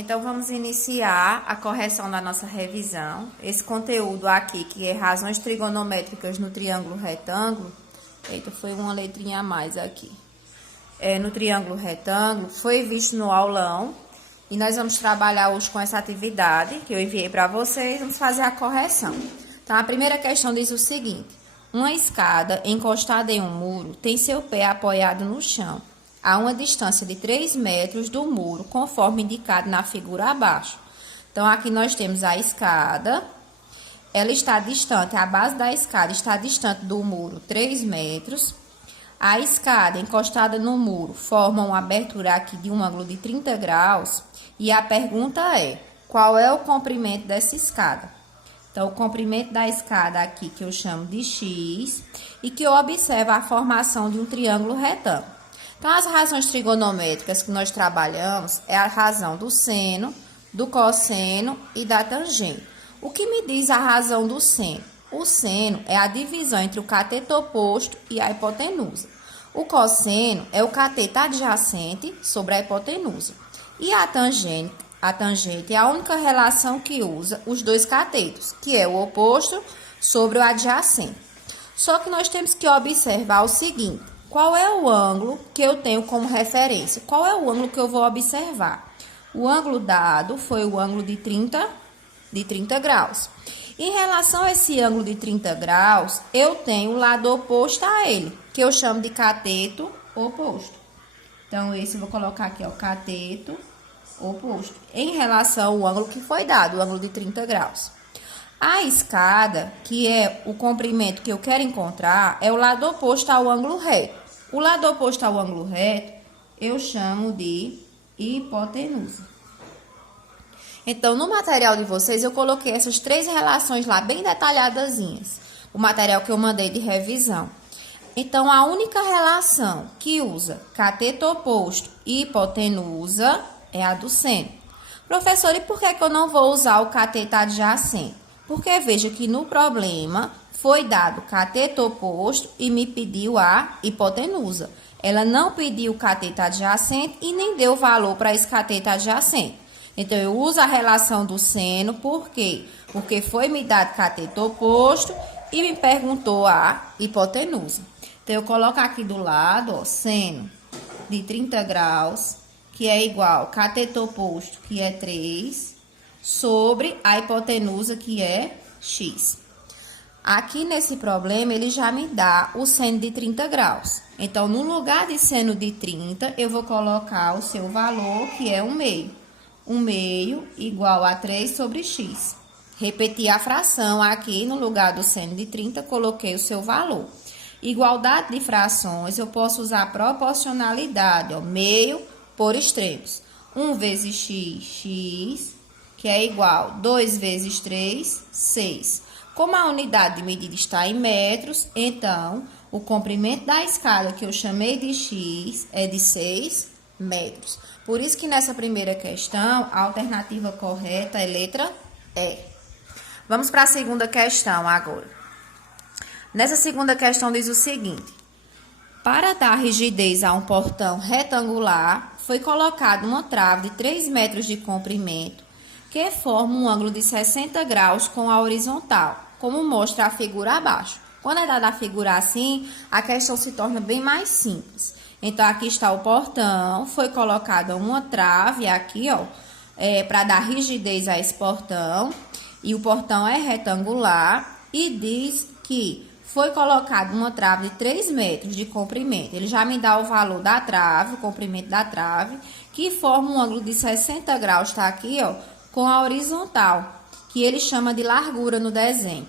Então, vamos iniciar a correção da nossa revisão. Esse conteúdo aqui, que é razões trigonométricas no triângulo retângulo. Eita, foi uma letrinha a mais aqui. No triângulo retângulo, foi visto no aulão. E nós vamos trabalhar hoje com essa atividade que eu enviei para vocês. Vamos fazer a correção. Então, a primeira questão diz o seguinte. Uma escada encostada em um muro tem seu pé apoiado no chão, a uma distância de 3 metros do muro, conforme indicado na figura abaixo. Então, aqui nós temos a escada. Ela está distante, a base da escada está distante do muro 3 metros. A escada encostada no muro forma uma abertura aqui de um ângulo de 30 graus. E a pergunta é, qual é o comprimento dessa escada? Então, o comprimento da escada aqui, que eu chamo de X, e que observa a formação de um triângulo retângulo. Então, as razões trigonométricas que nós trabalhamos é a razão do seno, do cosseno e da tangente. O que me diz a razão do seno? O seno é a divisão entre o cateto oposto e a hipotenusa. O cosseno é o cateto adjacente sobre a hipotenusa. E a tangente é a única relação que usa os dois catetos, que é o oposto sobre o adjacente. Só que nós temos que observar o seguinte, qual é o ângulo que eu tenho como referência? Qual é o ângulo que eu vou observar? O ângulo dado foi o ângulo de 30 graus. Em relação a esse ângulo de 30 graus, eu tenho o lado oposto a ele, que eu chamo de cateto oposto. Então, esse eu vou colocar aqui, ó, cateto oposto, em relação ao ângulo que foi dado, o ângulo de 30 graus. A escada, que é o comprimento que eu quero encontrar, é o lado oposto ao ângulo reto. O lado oposto ao ângulo reto, eu chamo de hipotenusa. Então, no material de vocês, eu coloquei essas 3 relações lá, bem detalhadazinhas. O material que eu mandei de revisão. Então, a única relação que usa cateto oposto e hipotenusa é a do seno. Professor, e por que eu não vou usar o cateto adjacente? Porque veja que no problema foi dado cateto oposto e me pediu a hipotenusa. Ela não pediu o cateto adjacente e nem deu valor para esse cateto adjacente. Então, eu uso a relação do seno, por quê? Porque foi me dado cateto oposto e me perguntou a hipotenusa. Então, eu coloco aqui do lado, ó, seno de 30 graus, que é igual cateto oposto, que é 3, sobre a hipotenusa, que é x. Aqui nesse problema, ele já me dá o seno de 30 graus. Então, no lugar de seno de 30, eu vou colocar o seu valor, que é 1/2. 1/2 igual a 3 sobre x. Repeti a fração aqui, no lugar do seno de 30, coloquei o seu valor. Igualdade de frações, eu posso usar a proporcionalidade, ó, meio por extremos. 1 vezes x, que é igual 2 vezes 3, 6. Como a unidade de medida está em metros, então, o comprimento da escada, que eu chamei de x, é de 6 metros. Por isso que nessa primeira questão, a alternativa correta é letra E. Vamos para a segunda questão agora. Nessa segunda questão diz o seguinte. Para dar rigidez a um portão retangular, foi colocada uma trave de 3 metros de comprimento, que forma um ângulo de 60 graus com a horizontal, como mostra a figura abaixo. Quando é dada a figura assim, a questão se torna bem mais simples. Então, aqui está o portão, foi colocada uma trave aqui, ó, para dar rigidez a esse portão, e o portão é retangular, e diz que foi colocada uma trave de 3 metros de comprimento. Ele já me dá o valor da trave, o comprimento da trave, que forma um ângulo de 60 graus, tá aqui, ó, com a horizontal, que ele chama de largura no desenho.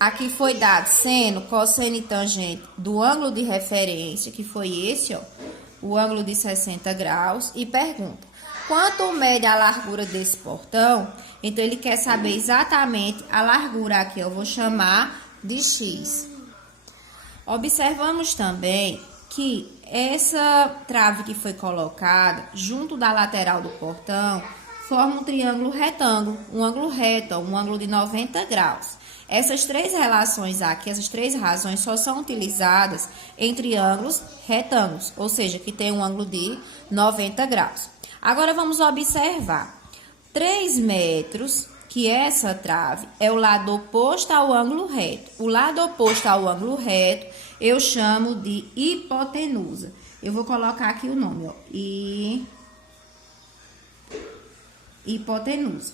Aqui foi dado seno, cosseno e tangente do ângulo de referência, que foi esse, ó, o ângulo de 60 graus, e pergunta, quanto mede a largura desse portão? Então, ele quer saber exatamente a largura aqui, eu vou chamar de x. Observamos também que essa trave que foi colocada junto da lateral do portão forma um triângulo retângulo, um ângulo reto, um ângulo de 90 graus. Essas 3 relações aqui, essas 3 razões só são utilizadas em triângulos retângulos, ou seja, que tem um ângulo de 90 graus. Agora vamos observar. 3 metros, que essa trave é o lado oposto ao ângulo reto. O lado oposto ao ângulo reto eu chamo de hipotenusa. Eu vou colocar aqui o nome, ó, hipotenusa.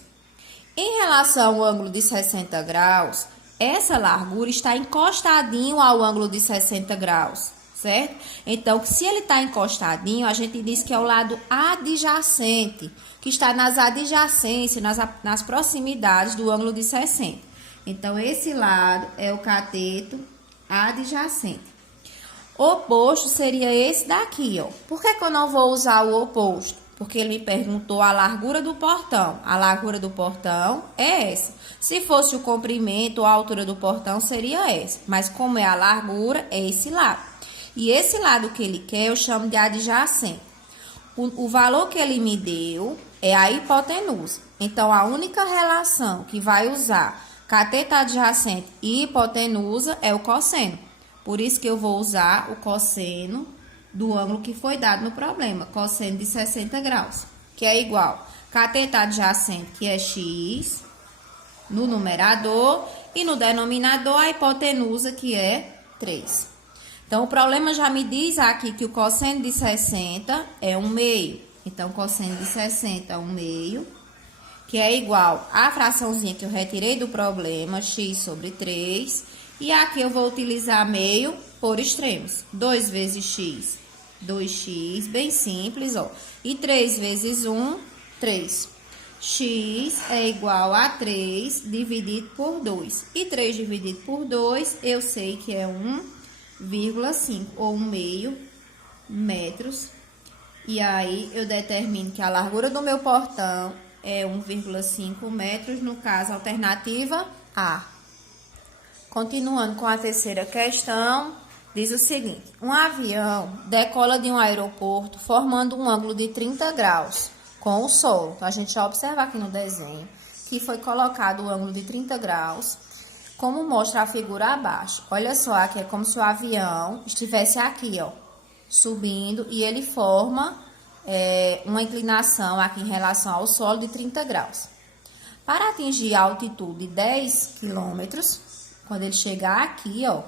Em relação ao ângulo de 60 graus, essa largura está encostadinho ao ângulo de 60 graus, certo? Então, se ele está encostadinho, a gente diz que é o lado adjacente, que está nas adjacências, nas proximidades do ângulo de 60. Então, esse lado é o cateto adjacente. Oposto seria esse daqui, ó. Por que eu não vou usar o oposto? Porque ele me perguntou a largura do portão. A largura do portão é essa. Se fosse o comprimento ou a altura do portão, seria essa. Mas como é a largura, é esse lado. E esse lado que ele quer, eu chamo de adjacente. O valor que ele me deu é a hipotenusa. Então, a única relação que vai usar cateto adjacente e hipotenusa é o cosseno. Por isso que eu vou usar o cosseno do ângulo que foi dado no problema, cosseno de 60 graus, que é igual cateto adjacente, que é x, no numerador, e no denominador a hipotenusa, que é 3. Então, o problema já me diz aqui que o cosseno de 60 é 1/2. Então, cosseno de 60 é 1/2, que é igual à fraçãozinha que eu retirei do problema, x sobre 3. E aqui eu vou utilizar meio por extremos. 2 vezes x, 2x, bem simples, ó. E 3 vezes 1, 3. X é igual a 3 dividido por 2. E 3 dividido por 2, eu sei que é 1,5 ou 1/2 metros. E aí, eu determino que a largura do meu portão é 1,5 metros, no caso, alternativa A. Continuando com a terceira questão, diz o seguinte: um avião decola de um aeroporto formando um ângulo de 30 graus com o solo. Então, a gente já observa aqui no desenho que foi colocado o ângulo de 30 graus, como mostra a figura abaixo. Olha só, aqui é como se o avião estivesse aqui, ó, subindo, e ele forma uma inclinação aqui em relação ao solo de 30 graus. Para atingir a altitude de 10 quilômetros, quando ele chegar aqui, ó,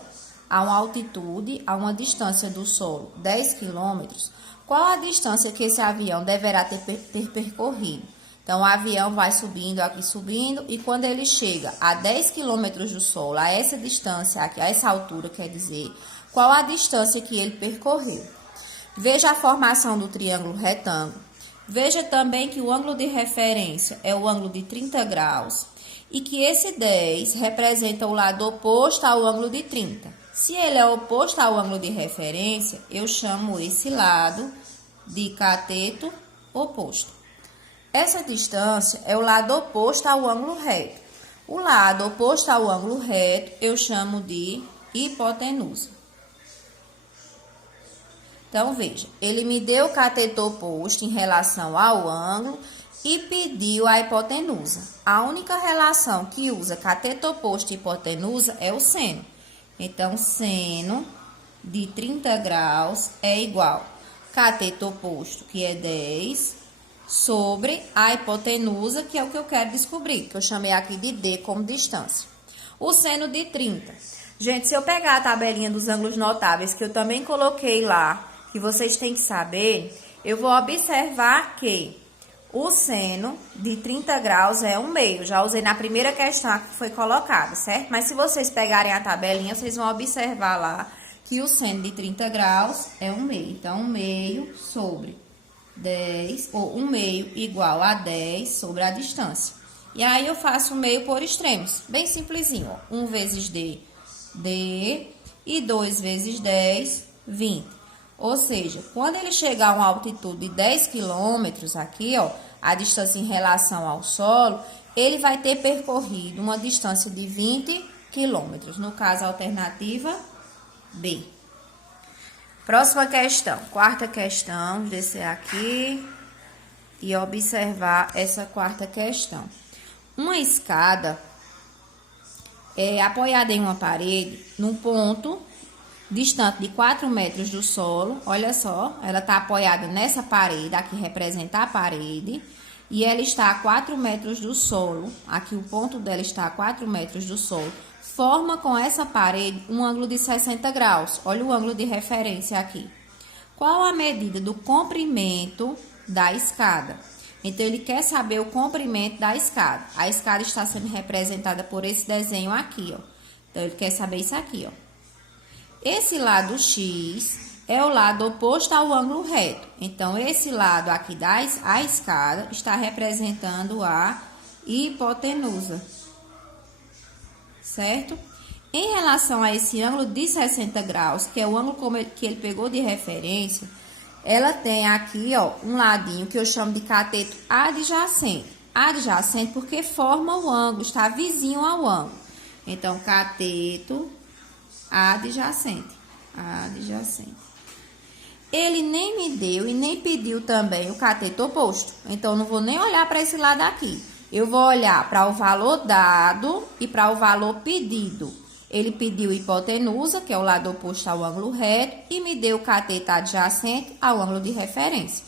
a uma altitude, a uma distância do solo, 10 quilômetros, qual a distância que esse avião deverá ter percorrido? Então, o avião vai subindo aqui, subindo, e quando ele chega a 10 quilômetros do solo, a essa distância aqui, a essa altura, quer dizer, qual a distância que ele percorreu? Veja a formação do triângulo retângulo. Veja também que o ângulo de referência é o ângulo de 30 graus e que esse 10 representa o lado oposto ao ângulo de 30. Se ele é oposto ao ângulo de referência, eu chamo esse lado de cateto oposto. Essa distância é o lado oposto ao ângulo reto. O lado oposto ao ângulo reto eu chamo de hipotenusa. Então, veja, ele me deu o cateto oposto em relação ao ângulo e pediu a hipotenusa. A única relação que usa cateto oposto e hipotenusa é o seno. Então, seno de 30 graus é igual cateto oposto, que é 10, sobre a hipotenusa, que é o que eu quero descobrir, que eu chamei aqui de D como distância. O seno de 30. Gente, se eu pegar a tabelinha dos ângulos notáveis, que eu também coloquei lá, que vocês têm que saber, eu vou observar que o seno de 30 graus é 1/2. Já usei na primeira questão que foi colocada, certo? Mas se vocês pegarem a tabelinha, vocês vão observar lá que o seno de 30 graus é 1/2. Então, 1/2 sobre 10, ou 1/2 igual a 10 sobre a distância. E aí, eu faço 1/2 por extremos. Bem simplesinho, ó. 1 vezes D, D, e 2 vezes 10, 20. Ou seja, quando ele chegar a uma altitude de 10 quilômetros aqui, ó, a distância em relação ao solo, ele vai ter percorrido uma distância de 20 quilômetros. No caso, a alternativa B. Próxima questão, quarta questão, vou descer aqui e observar essa quarta questão. Uma escada é apoiada em uma parede, num ponto distante de 4 metros do solo. Olha só, ela está apoiada nessa parede, aqui representa a parede, e ela está a 4 metros do solo, aqui o ponto dela está a 4 metros do solo, forma com essa parede um ângulo de 60 graus. Olha o ângulo de referência aqui. Qual a medida do comprimento da escada? Então, ele quer saber o comprimento da escada. A escada está sendo representada por esse desenho aqui, ó. Então, ele quer saber isso aqui, ó. Esse lado X é o lado oposto ao ângulo reto. Então, esse lado aqui da escada está representando a hipotenusa. Certo? Em relação a esse ângulo de 60 graus, que é o ângulo que ele pegou de referência, ela tem aqui, ó, um ladinho que eu chamo de cateto adjacente. Adjacente porque forma o ângulo, está vizinho ao ângulo. Então, cateto adjacente. Adjacente. Ele nem me deu e nem pediu também o cateto oposto. Então, não vou nem olhar para esse lado aqui. Eu vou olhar para o valor dado e para o valor pedido. Ele pediu hipotenusa, que é o lado oposto ao ângulo reto, e me deu o cateto adjacente ao ângulo de referência.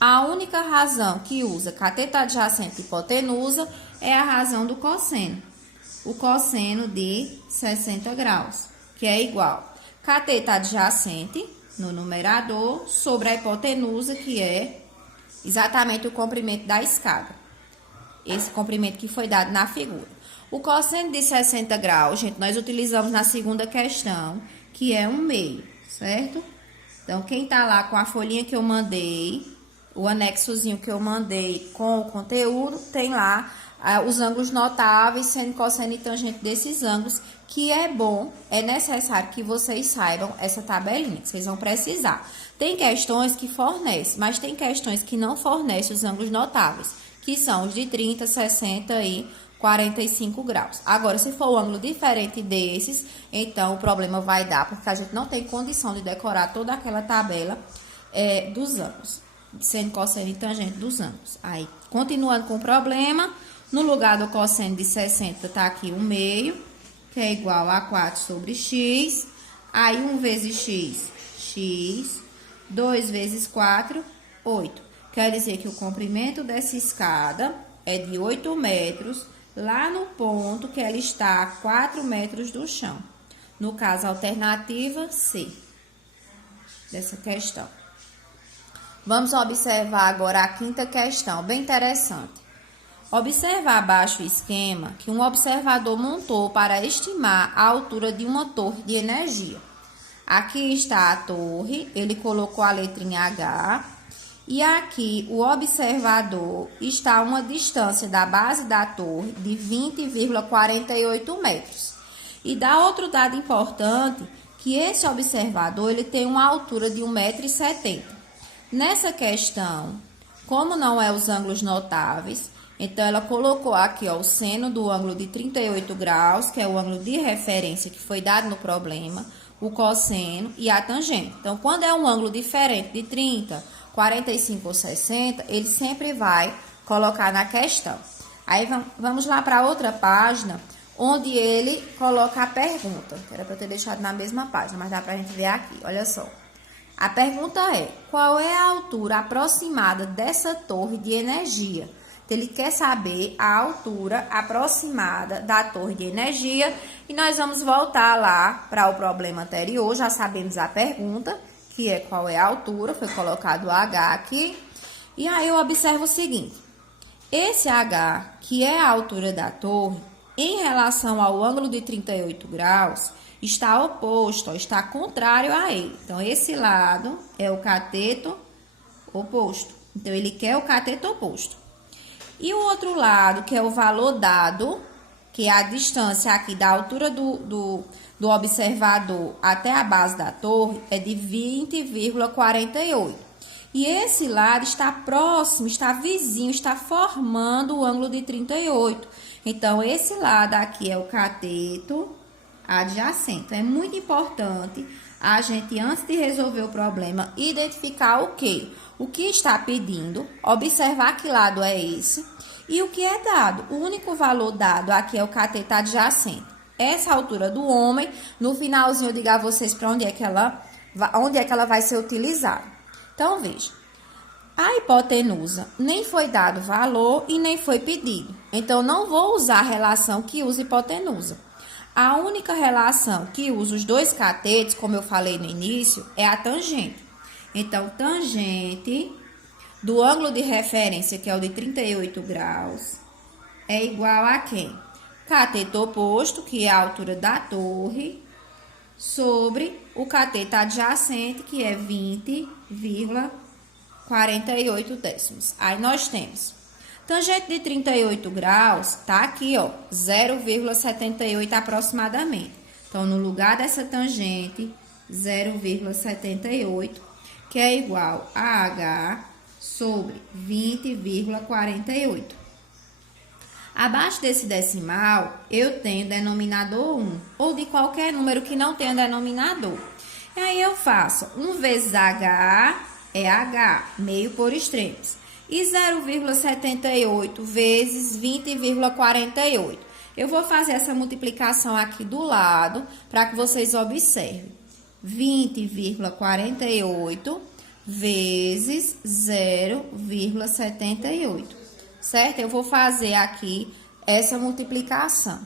A única razão que usa cateto adjacente e hipotenusa é a razão do cosseno. O cosseno de 60 graus, que é igual cateto adjacente no numerador sobre a hipotenusa, que é exatamente o comprimento da escada. Esse comprimento que foi dado na figura. O cosseno de 60 graus, gente, nós utilizamos na segunda questão, que é 1/2, certo? Então, quem tá lá com a folhinha que eu mandei, o anexozinho que eu mandei com o conteúdo, tem lá os ângulos notáveis, seno, cosseno e tangente desses ângulos, que é bom, é necessário que vocês saibam essa tabelinha, que vocês vão precisar. Tem questões que fornecem, mas tem questões que não fornecem os ângulos notáveis, que são os de 30, 60 e 45 graus. Agora, se for um ângulo diferente desses, então o problema vai dar, porque a gente não tem condição de decorar toda aquela tabela dos ângulos, seno, cosseno e tangente dos ângulos. Aí, continuando com o problema, no lugar do cosseno de 60, tá aqui 1/2, que é igual a 4 sobre x. Aí, 1 vezes x, x. 2 vezes 4, 8. Quer dizer que o comprimento dessa escada é de 8 metros, lá no ponto que ela está a 4 metros do chão. No caso, a alternativa C dessa questão. Vamos observar agora a quinta questão, bem interessante. Observa abaixo o esquema que um observador montou para estimar a altura de uma torre de energia. Aqui está a torre, ele colocou a letrinha H, e aqui o observador está a uma distância da base da torre de 20,48 metros. E dá outro dado importante, que esse observador ele tem uma altura de 1,70 m. Nessa questão, como não é os ângulos notáveis, então ela colocou aqui, ó, o seno do ângulo de 38 graus, que é o ângulo de referência que foi dado no problema, o cosseno e a tangente. Então, quando é um ângulo diferente de 30, 45 ou 60, ele sempre vai colocar na questão. Aí, vamos lá para outra página, onde ele coloca a pergunta, que era para eu ter deixado na mesma página, mas dá para a gente ver aqui, olha só. A pergunta é, qual é a altura aproximada dessa torre de energia? Então, ele quer saber a altura aproximada da torre de energia e nós vamos voltar lá para o problema anterior, já sabemos a pergunta, que é qual é a altura, foi colocado o H aqui. E aí eu observo o seguinte, esse H, que é a altura da torre, em relação ao ângulo de 38 graus, está oposto, ó, está contrário a ele. Então, esse lado é o cateto oposto. Então, ele quer o cateto oposto. E o outro lado, que é o valor dado, que é a distância aqui da altura do observador até a base da torre, é de 20,48. E esse lado está próximo, está vizinho, está formando o ângulo de 38. Então, esse lado aqui é o cateto adjacente. É muito importante a gente, antes de resolver o problema, identificar o quê? O que está pedindo, observar que lado é esse e o que é dado. O único valor dado aqui é o cateto adjacente. Essa altura do homem, no finalzinho eu digo a vocês para onde é que ela vai ser utilizada. Então, veja. A hipotenusa nem foi dado valor e nem foi pedido. Então, não vou usar a relação que usa hipotenusa. A única relação que usa os dois catetos, como eu falei no início, é a tangente. Então, tangente do ângulo de referência, que é o de 38 graus, é igual a quem? Cateto oposto, que é a altura da torre, sobre o cateto adjacente, que é 20,48 décimos. Aí nós temos tangente de 38 graus, tá aqui, ó, 0,78 aproximadamente. Então, no lugar dessa tangente, 0,78, que é igual a H sobre 20,48. Abaixo desse decimal, eu tenho denominador 1, ou de qualquer número que não tenha denominador. E aí eu faço 1 vezes H, é H, meio por extremos. E 0,78 vezes 20,48. Eu vou fazer essa multiplicação aqui do lado, para que vocês observem. 20,48 vezes 0,78. Certo? Eu vou fazer aqui essa multiplicação.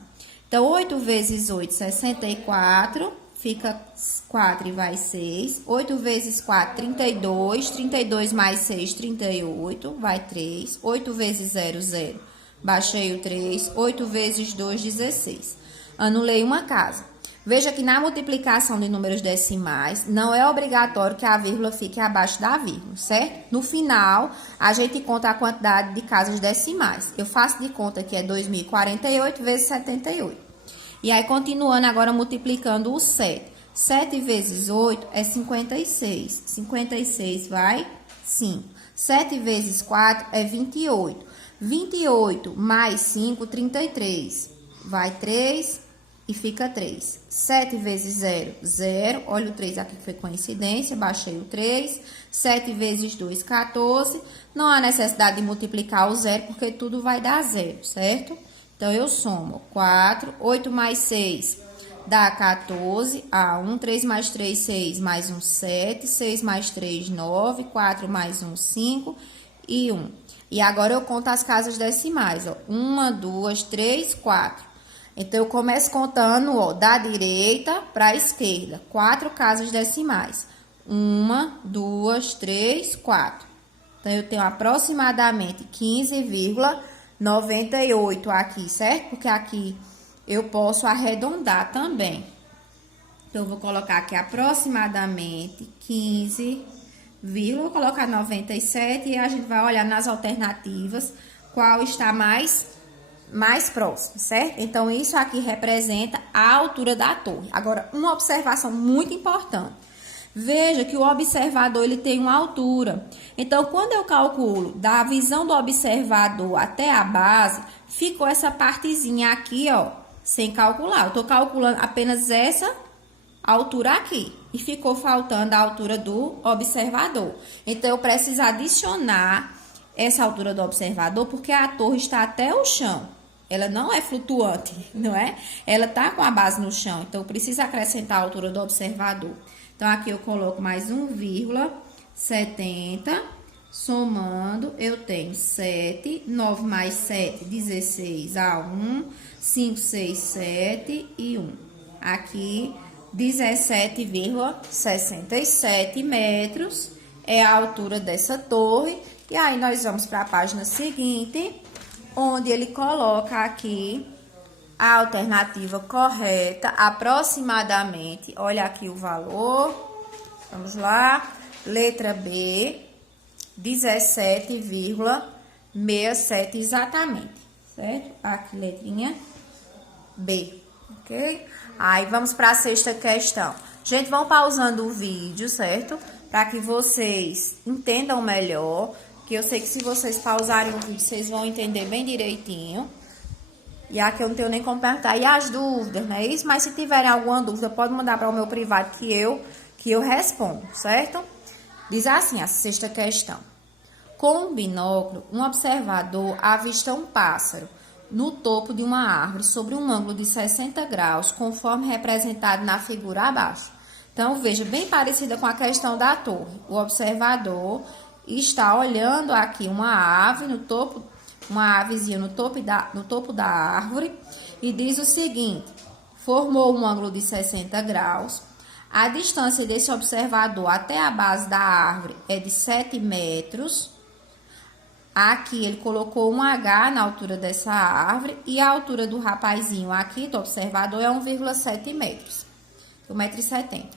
Então, 8 vezes 8, 64. Fica 4 e vai 6. 8 vezes 4, 32. 32 mais 6, 38. Vai 3. 8 vezes 0, 0. Baixei o 3. 8 vezes 2, 16. Anulei uma casa. Veja que na multiplicação de números decimais, não é obrigatório que a vírgula fique abaixo da vírgula, certo? No final, a gente conta a quantidade de casas decimais. Eu faço de conta que é 2048 vezes 78. E aí, continuando agora multiplicando o 7. 7 vezes 8 é 56. 56 vai 5. 7 vezes 4 é 28. 28 mais 5, 33. Vai 3 e fica 3. 7 vezes 0, 0. Olha o 3 aqui que foi coincidência, baixei o 3. 7 vezes 2, 14. Não há necessidade de multiplicar o 0, porque tudo vai dar 0, certo? Então, eu somo 4. 8 mais 6 dá 14. 1, 3 mais 3, 6. Mais 1, 7. 6 mais 3, 9. 4 mais 1, 5. E 1. E agora, eu conto as casas decimais, ó. 1, 2, 3, 4. Então, eu começo contando, ó, da direita para a esquerda. 4 casas decimais. 1, 2, 3, 4. Então, eu tenho aproximadamente 15,98 aqui, certo? Porque aqui eu posso arredondar também. Então, eu vou colocar aqui aproximadamente 15, vou colocar 97 e a gente vai olhar nas alternativas qual está mais próximo, certo? Então, isso aqui representa a altura da torre. Agora, uma observação muito importante. Veja que o observador, ele tem uma altura. Então, quando eu calculo da visão do observador até a base, ficou essa partezinha aqui, ó, sem calcular. Eu tô calculando apenas essa altura aqui. E ficou faltando a altura do observador. Então, eu preciso adicionar essa altura do observador, porque a torre está até o chão. Ela não é flutuante, não é? Ela tá com a base no chão, então precisa acrescentar a altura do observador. Então, aqui eu coloco mais 1,70, somando, eu tenho 7, 9 mais 7, 16, a 1, 5, 6, 7 e 1. Aqui, 17,67 metros é a altura dessa torre. E aí, nós vamos para a página seguinte, onde ele coloca aqui a alternativa correta, aproximadamente. Olha aqui o valor. Vamos lá. Letra B, 17,67 exatamente, certo? Aqui, letrinha B, ok? Aí, vamos para a sexta questão. Gente, vão pausando o vídeo, certo? Para que vocês entendam melhor. Que eu sei que se vocês pausarem o vídeo, vocês vão entender bem direitinho. E aqui eu não tenho nem como perguntar. E as dúvidas, não é isso? Mas se tiverem alguma dúvida, pode mandar para o meu privado que eu respondo, certo? Diz assim, a sexta questão. Com um binóculo, um observador avista um pássaro no topo de uma árvore sobre um ângulo de 60 graus, conforme representado na figura abaixo. Então, veja, bem parecida com a questão da torre. O observador, está olhando aqui uma ave no topo, uma avezinha no topo da árvore, e diz o seguinte: formou um ângulo de 60 graus. A distância desse observador até a base da árvore é de 7 metros. Aqui ele colocou um H na altura dessa árvore e a altura do rapazinho aqui do observador é 1,7 metros, 1,70 m.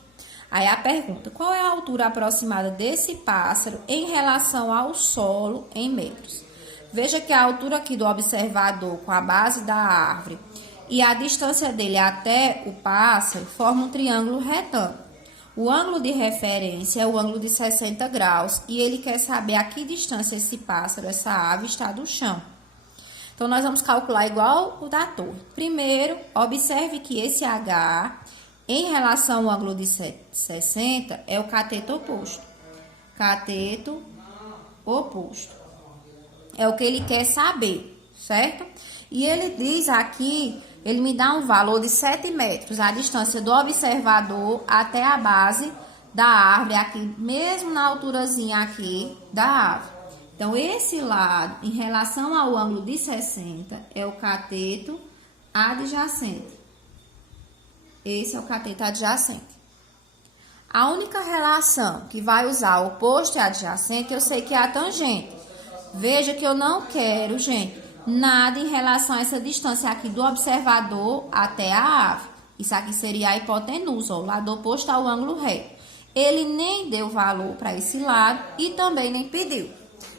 Aí a pergunta: qual é a altura aproximada desse pássaro em relação ao solo em metros? Veja que a altura aqui do observador com a base da árvore e a distância dele até o pássaro forma um triângulo retângulo. O ângulo de referência é o ângulo de 60 graus e ele quer saber a que distância esse pássaro, essa ave, está do chão. Então, nós vamos calcular igual o da torre. Primeiro, observe que esse H, em relação ao ângulo de 60, é o cateto oposto. Cateto oposto. É o que ele quer saber, certo? E ele diz aqui, ele me dá um valor de 7 metros, a distância do observador até a base da árvore, aqui, mesmo na alturazinha aqui da árvore. Então, esse lado, em relação ao ângulo de 60, é o cateto adjacente. Esse é o cateto adjacente. A única relação que vai usar oposto e adjacente, eu sei que é a tangente. Veja que eu não quero, gente, nada em relação a essa distância aqui do observador até a ave. Isso aqui seria a hipotenusa, o lado oposto ao ângulo reto. Ele nem deu valor para esse lado e também nem pediu.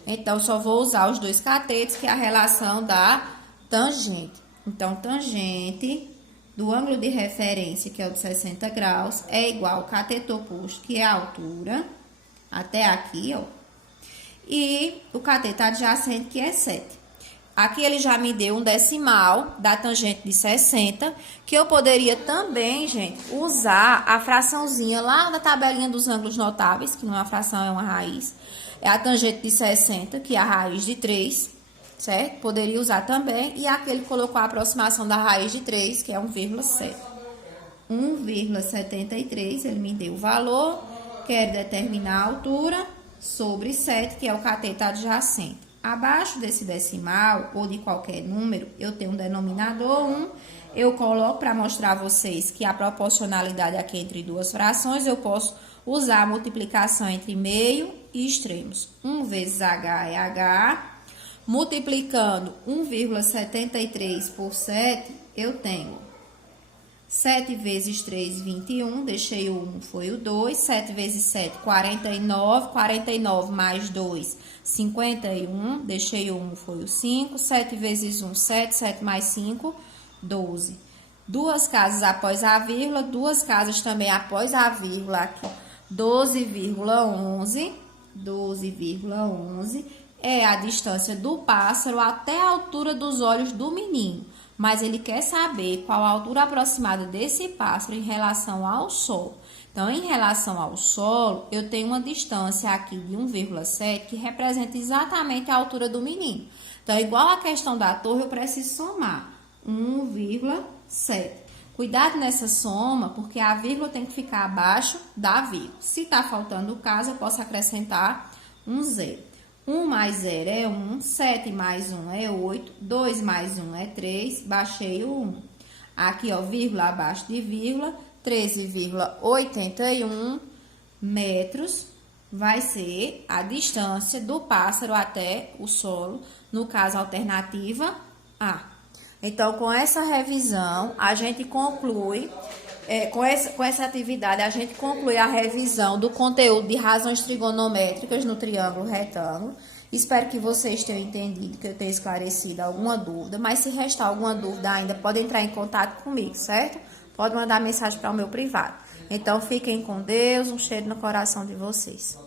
Então, só vou usar os dois catetos, que é a relação da tangente. Então, tangente do ângulo de referência, que é o de 60 graus, é igual ao cateto oposto, que é a altura, até aqui, ó. E o cateto adjacente, que é 7. Aqui ele já me deu um decimal da tangente de 60, que eu poderia também, gente, usar a fraçãozinha lá da tabelinha dos ângulos notáveis, que não é uma fração, é uma raiz. É a tangente de 60, que é a raiz de 3, certo? Poderia usar também. E aqui ele colocou a aproximação da raiz de 3, que é 1,7. 1,73, ele me deu o valor. Quero determinar a altura sobre 7, que é o cateto adjacente. Abaixo desse decimal, ou de qualquer número, eu tenho um denominador 1. Eu coloco para mostrar a vocês que a proporcionalidade aqui entre duas frações, eu posso usar a multiplicação entre meio e extremos. 1 vezes H é H. Multiplicando 1,73 por 7, eu tenho 7 vezes 3, 21, deixei o 1, foi o 2, 7 vezes 7, 49, 49 mais 2, 51, deixei o 1, foi o 5, 7 vezes 1, 7, 7 mais 5, 12. Duas casas após a vírgula, duas casas também após a vírgula, aqui, 12,11, 12,11 é a distância do pássaro até a altura dos olhos do menino. Mas ele quer saber qual a altura aproximada desse pássaro em relação ao solo. Então, em relação ao solo, eu tenho uma distância aqui de 1,7, que representa exatamente a altura do menino. Então, igual a questão da torre, eu preciso somar 1,7. Cuidado nessa soma, porque a vírgula tem que ficar abaixo da vírgula. Se está faltando o caso, eu posso acrescentar um zero. 1 mais 0 é 1, 7 mais 1 é 8, 2 mais 1 é 3, baixei o 1. Aqui, ó, vírgula abaixo de vírgula, 13,81 metros vai ser a distância do pássaro até o solo, no caso, alternativa A. Então, com essa revisão, a gente conclui... com essa atividade, a gente conclui a revisão do conteúdo de razões trigonométricas no triângulo retângulo. Espero que vocês tenham entendido, que eu tenha esclarecido alguma dúvida. Mas se restar alguma dúvida ainda, pode entrar em contato comigo, certo? Pode mandar mensagem para o meu privado. Então, fiquem com Deus, um cheiro no coração de vocês.